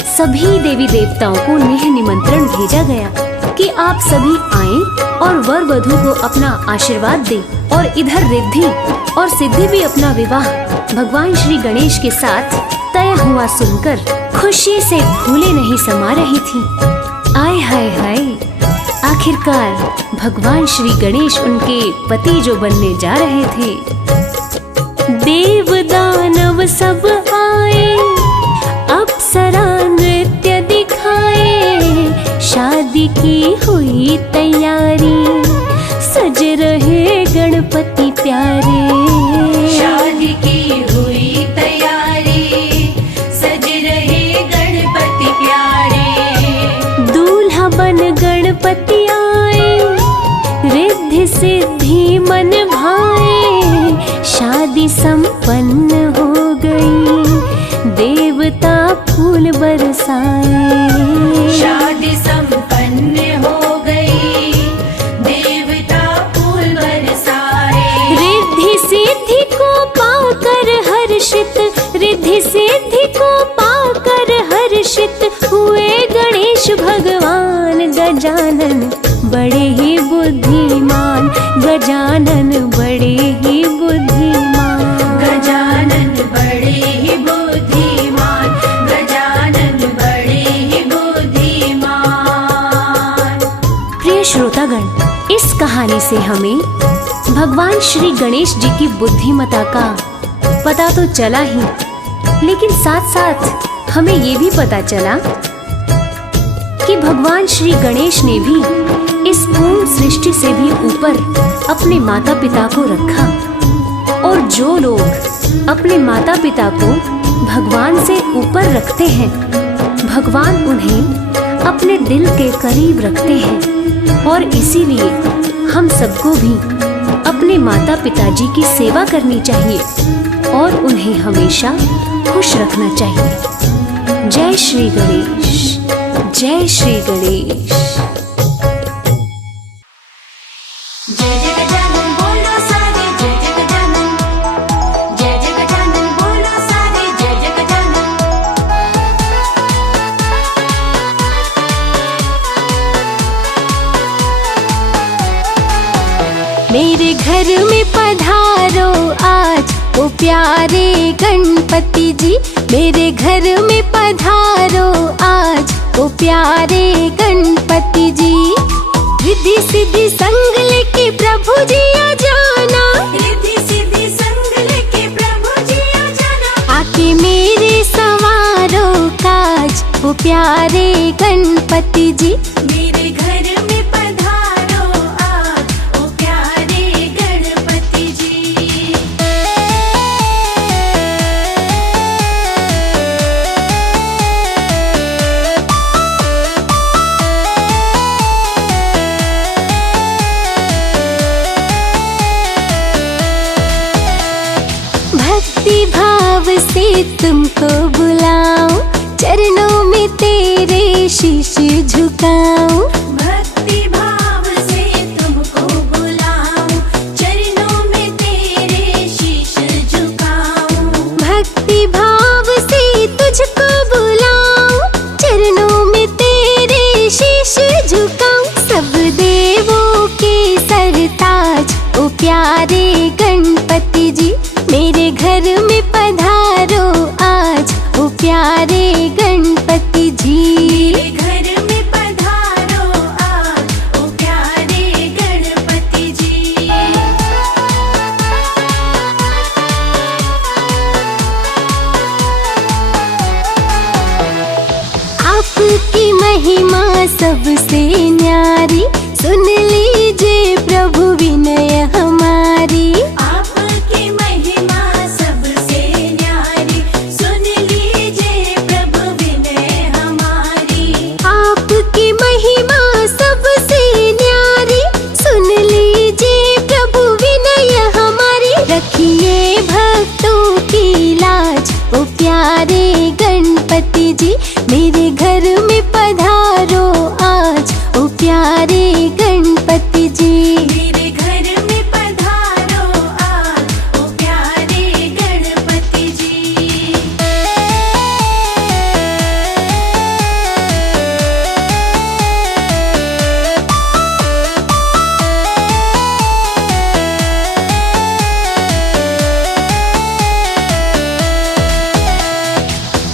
सभी देवी देवताओं को नेह निमंत्रण भेजा गया कि आप सभी आएं और वर वधू को अपना आशीर्वाद दें। और इधर रिद्धि और सिद्धि भी अपना विवाह भगवान श्री गणेश के साथ तय हुआ सुनकर खुशी से फूले नहीं समा रही थी। आय हाय हाय, आखिरकार भगवान श्री गणेश उनके पति जो बनने जा रहे थे। देव दानव सब आए, अप्सरा नृत्य दिखाए, शादी की हुई तैयारी, सज रहे गणपति प्यारे। शादी की हुई तैयारी, सज रहे गणपति प्यारे। दूल्हा बन गणपति आए, रिद्धि सिद्धि मन भाए, शादी संपन्न हो गई, देवता फूल बरसाए। शादी संपन्न हो गई, देवता फूल बरसाए। रिद्धि सिद्धि को पाकर हर्षित, रिद्धि सिद्धि को पाकर हर्षित हुए गणेश भगवान। गजानन बड़े ही बुद्धिमान, गजानन बड़े ही बुद्धिमान। गजानन बड़े ही से हमें भगवान श्री गणेश जी की बुद्धिमत्ता का पता तो चला ही, लेकिन साथ साथ हमें ये भी पता चला कि भगवान श्री गणेश ने भी इस पूर्ण सृष्टि से भी ऊपर अपने माता पिता को रखा। और जो लोग अपने माता पिता को भगवान से ऊपर रखते हैं, भगवान उन्हें अपने दिल के करीब रखते हैं। और इसीलिए हम सबको भी अपने माता पिता जी की सेवा करनी चाहिए और उन्हें हमेशा खुश रखना चाहिए। जय श्री गणेश, जय श्री गणेश। जय जय गजानन बोलो सारे, जय जय गजानन, जय जय गजानन बोलो सारे, जय जय गजानन। मेरे घर में पधारो आज ओ प्यारे गणपति जी, मेरे घर में पधारो आज ओ प्यारे गणपति जी। रिद्धि सिद्धि संग लेके प्रभु जी आ जाना, रिद्धि सिद्धि संग लेके प्रभु जी आ जाना। आके मेरे सवारो काज ओ प्यारे गणपति जी। मेरे घर में पधारो आज ओ प्यारे गणपति जी। भक्ति भाव से तुमको बुलाऊं, चरणों में तेरे शीश झुकाऊं। भक्ति भाव से तुमको बुलाऊं, चरणों में तेरे शीश झुकाऊं। भक्ति भाव से तुझको बुलाऊं, चरणों में तेरे शीश झुकाऊं। सब देवों के सरताज ओ प्यारे गणपति जी, मेरे घर में पधारो आज ओ प्यारे गणपति जी। मेरे घर में पधारो आज ओ प्यारे गणपति जी। आपकी महिमा सबसे न्यारी, सुन लीजिए प्रभु विनय हमारी। आपकी महिमा सबसे न्यारी, सुन लीजिए प्रभु विनय हमारी। आपकी महिमा सबसे न्यारी, सुन लीजिए प्रभु विनय हमारी। रखिए भक्तों की लाज ओ प्यारे गणपति जी, मेरे घर में पधारो आज ओ प्यारे गणपति जी। मेरे घर में पधारो आज ओ प्यारे गणपति जी।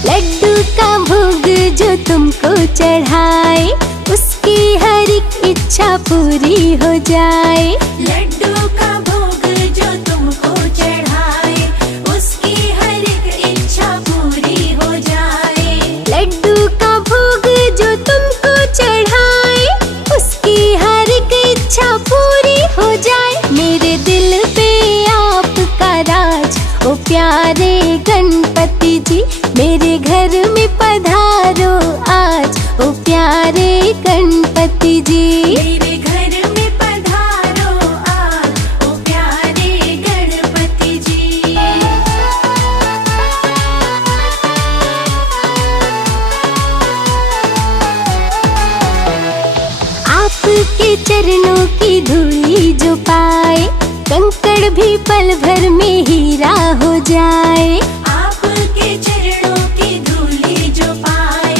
लड्डू का भोग जो तुमको चढ़ाए, उसकी हर एक इच्छा पूरी हो जाए। लड्डू का भोग जो तुमको चढ़ाए, उसकी हर एक इच्छा पूरी हो जाए। लड्डू का भोग जो तुमको चढ़ाए, उसकी हर एक इच्छा पूरी हो जाए। मेरे दिल पे आपका राज ओ प्यारे गणपति जी, मेरे घर में पधारो आज ओ प्यारे गणपति जी। मेरे घर में पधारो आज ओ प्यारे गणपति जी। आपके चरणों की धूली जो पाए, कंकड़ भी पल भर में हीरा हो जाए। आपके चरणों की धूली जो पाए,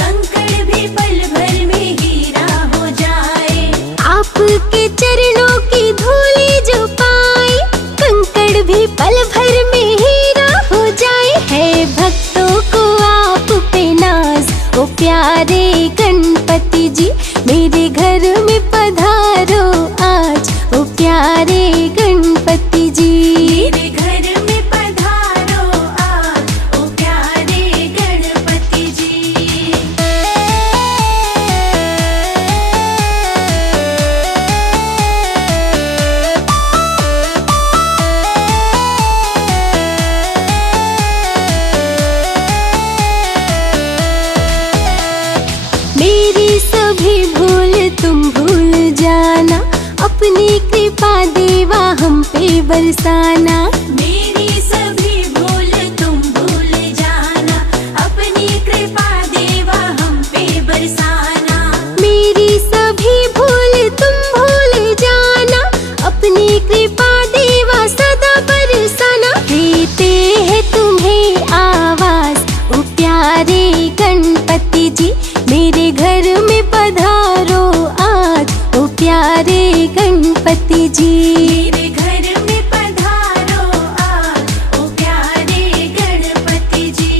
कंकड़ भी पल भर में हीरा हो जाए। आपके चरणों की धूली जो पाए, कंकड़ भी पल भर में हीरा हो जाए। है भक्तों को आप पे नाज ओ प्यारे गणपति जी, मेरे घर में पधारो आज ओ पे बरसाना। मेरी सभी भूल तुम भूल जाना, अपनी कृपा देवा हम पे बरसाना। मेरी सभी भूल तुम भूल जाना, अपनी कृपा देवा सदा बरसाना। देते हैं तुम्हें आवाज ओ प्यारे गणपति जी, मेरे घर में पधारो आज ओ प्यारे गणपति जी। मेरे घर में पधारो आज ओ प्यारे गणपति जी।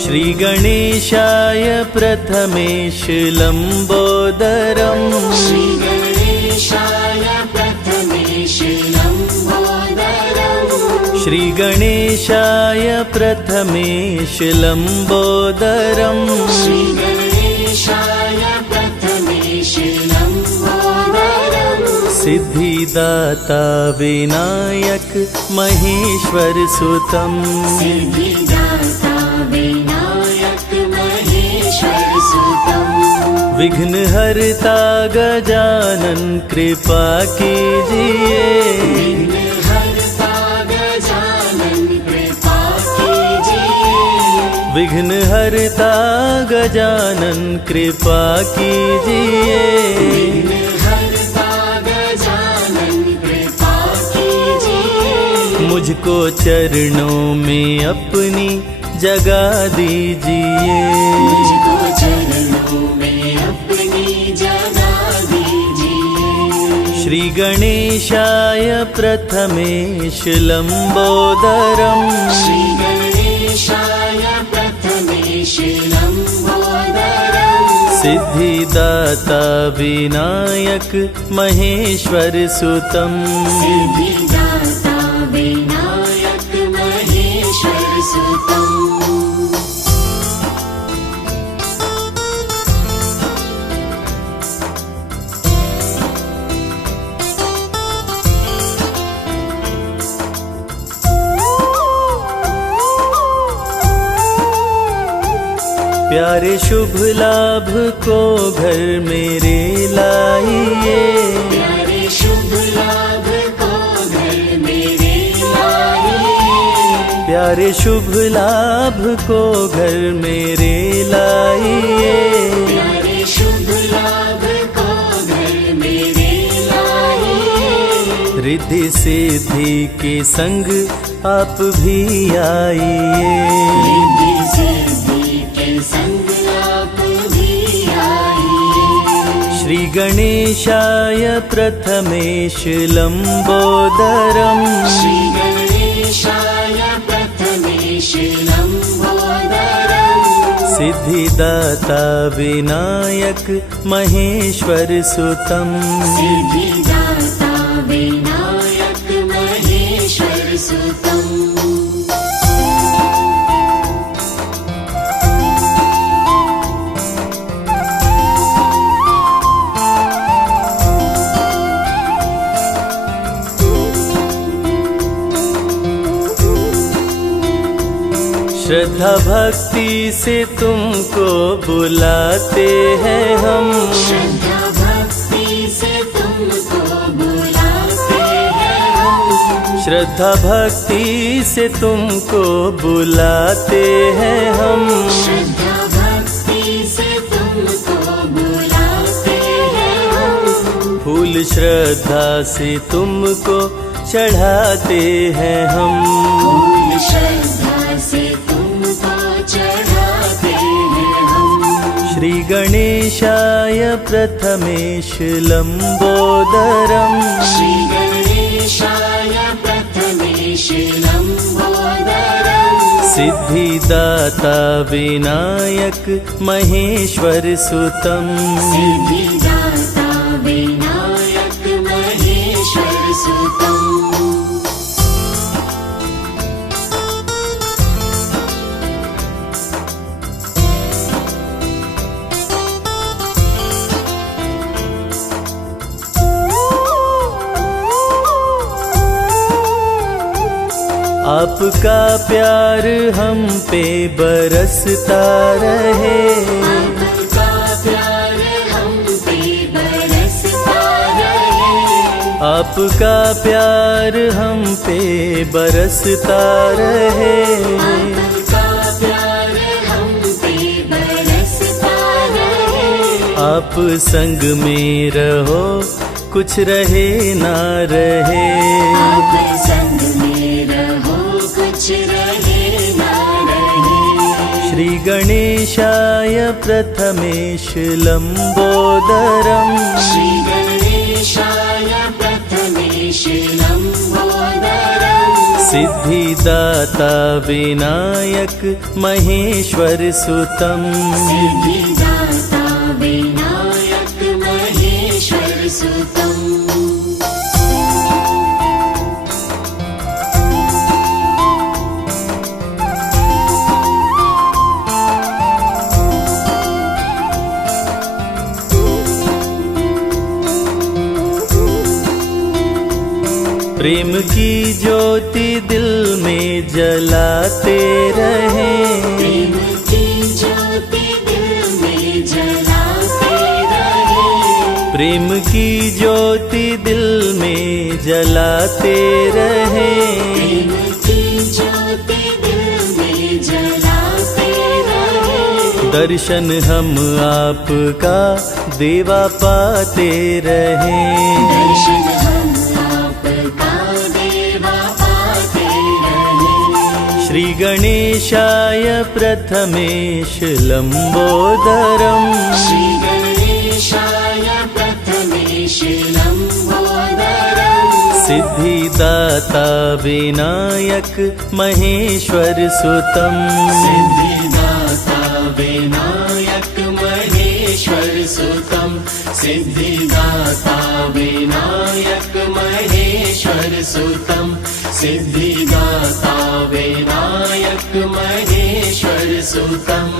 श्री गणेशाय प्रथमेश लंबोदरम। श्री गणेशाय प्रथमेश लंबोदरम। श्री गणेशाय प्रथमेश लंबोदरम। श्री गणेशाय प्रथमेश लंबोदरम। सिद्धिदाता विनायक महेश्वर सुतम। सिद्धिदाता विनायक महेश्वर सुतम। विघ्नहर्ता गजानन कृपा कीजिए। विघ्नहर्ता गजानन कृपा कीजिए। विघ्नहर्ता गजानन कृपा कीजिए। विघ्नहर्ता गजानन कृपा कीजिए। मुझको चरणों में अपनी जगा दीजिए। मुझको चरणों में अपनी जगा दीजिए। श्री गणेशाय प्रथमेश लंबोदरम। श्री गणेशाय प्रथमेश लंबोदरम। सिद्धिदाता विनायक महेश्वर सुतम। सिद्धिदाता विनायक महेश्वर सुतम। प्यारे शुभ लाभ को घर मेरे लाइए। प्यारे शुभ लाभ को घर मेरे लाइए। प्यारे शुभ लाभ को घर मेरे लाइए। प्यारे शुभ लाभ को घर मेरे लाइए। रिद्धि सिद्धि के संग आप भी आइए। रिद्धि सिद्धि के संग आप भी आइए। श्री गणेशाय प्रथमेश लंबोदरम। श्री गणेशाय प्रथमेश लंबोदरम। सिद्धिदाता विनायक महेश्वर सुतम। सिद्धिदाता विनायक महेश्वर सुतम। श्रद्धा भक्ति से तुमको बुलाते हैं हम। श्रद्धा भक्ति से तुमको बुलाते हैं हम। श्रद्धा भक्ति से तुमको बुलाते हैं हम। श्रद्धा भक्ति से तुमको बुलाते हैं हम। फूल श्रद्धा से तुमको चढ़ाते हैं हम। फूल श्रद्धा से तुमको चढ़ाते हैं हम। श्री गणेशाय प्रथमेश लंबोदरम। श्री गणेशाय प्रथमेश लंबोदरम। सिद्धिदाता विनायक महेश्वर सुतम। सिद्धिदाता विनायक महेश्वर सुतम। आपका प्यार हम पे बरसता रहे। आपका प्यार हम पे बरसता रहे। आपका प्यार हम पे बरसता रहे। आपका प्यार हम पे बरसता रहे। आप संग में रहो कुछ रहे ना रहे। आप संग में रहो कुछ रहे ना रहे। श्री गणेशाय प्रथमेश लंबोदरम। श्री गणेशाय प्रथमेश लंबोदरम। सिद्धिदाता विनायक महेश्वर सुतम। सिद्धिदाता विनायक महेश्वर सुतम। प्रेम की ज्योति दिल में जलाते रहें। प्रेम की ज्योति दिल में जलाते रहें। प्रेम की ज्योति दिल में जलाते रहें। प्रेम की ज्योति दिल में जलाते रहें। दर्शन हम आपका देवा पाते रहें। दर्शन हम आपका देवा पाते रहें। श्री गणेशाय प्रथमेश लंबोदरम। श्री गणेशाय प्रथमेश लंबोदरम। सिद्धिदाता विनायक महेश्वर सुतम। सिद्धिदाता विनायक महेश्वर सुतम। सिद्धिदाता विनायक महेश्वर सुतम। सिद्धिदाता विनायक महेश्वर सुतम।